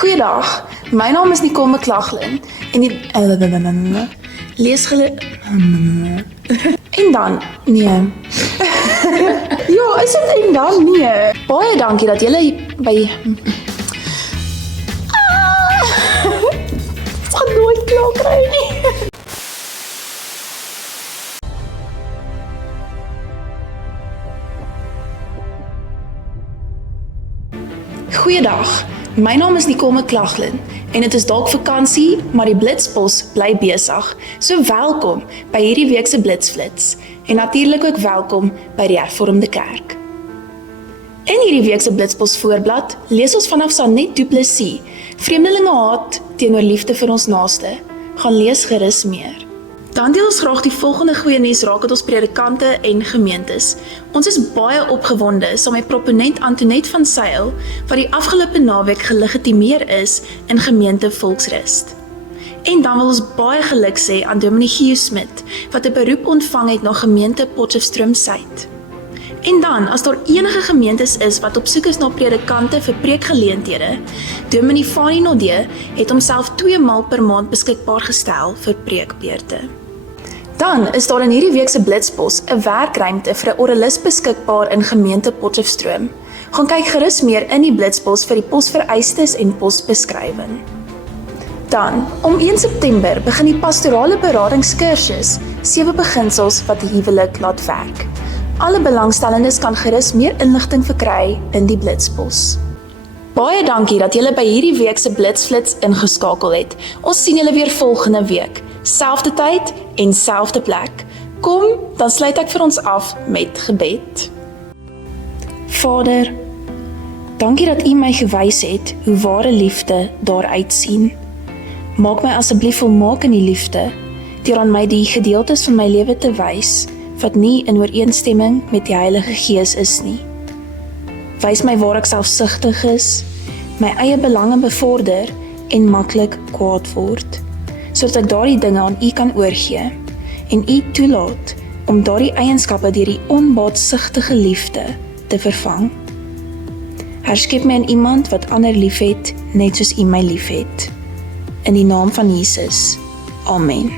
Goeiedag, my naam is Nicole McLaughlin en die leesgele en dan, nee. Ja, is dit en dan, nee. Baie dankie dat julle by het gaan nooit klaar kry nie. Goeiedag, my naam is Nicole McLaughlin en dit is dalk vakansie, maar die Blitspos bly besig. So welkom by hierdie week se Blitsflits en natuurlik ook welkom by die Hervormde Kerk. In hierdie week se Blitspos voorblad lees ons vanaf Sanet Du Plessis, Vreemdelinge haat teenoor liefde vir ons naaste. Gaan lees gerus meer. Dan deel ons graag die volgende goeie nuus rakend ons predikante en gemeentes. Ons is baie opgewonde saam met proponent Antoinette van Sail, wat die afgelope naweek gelegitimeer is in gemeente Volksrust. En dan wil ons baie geluk sê aan Dominee Gio Smit, wat 'n beroep ontvang het na gemeente Potchefstroom Suid. En dan, as daar enige gemeentes is wat op soek is na predikante vir preekgeleenthede, Dominee Fanie Nodee het homself 2 maal per maand beskikbaar gestel vir preekbeurte. Dan is daar in hierdie week se Blitspos 'n werkruimte vir 'n oralis beskikbaar in gemeente Potchefstroom. Gaan kyk gerus meer in die Blitspos vir die posvereistes en posbeskrywing. Dan, om 1 September begin die pastorale beradingskursus 7 beginsels wat die huwelik laat werk. Alle belangstellendes kan gerus meer inligting verkry in die Blitspos. Baie dankie dat julle by hierdie week se Blitsflits ingeskakel het. Ons sien julle weer volgende week. Selfde tyd en selfde plek. Kom, dan sluit ek vir ons af met gebed. Vader, dankie dat U my gewys het hoe ware liefde daaruit sien. Maak my asseblief volmaak in die liefde, deur aan my die gedeeltes van my lewe te wys, wat nie in ooreenstemming met die Heilige Gees is nie. Wys my waar ek selfsugtig is, my eie belange bevorder en maklik kwaad word, sodat ek daardie dinge aan U kan oorgee en U toelaat om daardie eienskappe deur die onbaatsigtige liefde te vervang. Herskep my in iemand wat ander liefhet, net soos U my liefhet. In die naam van Jesus. Amen.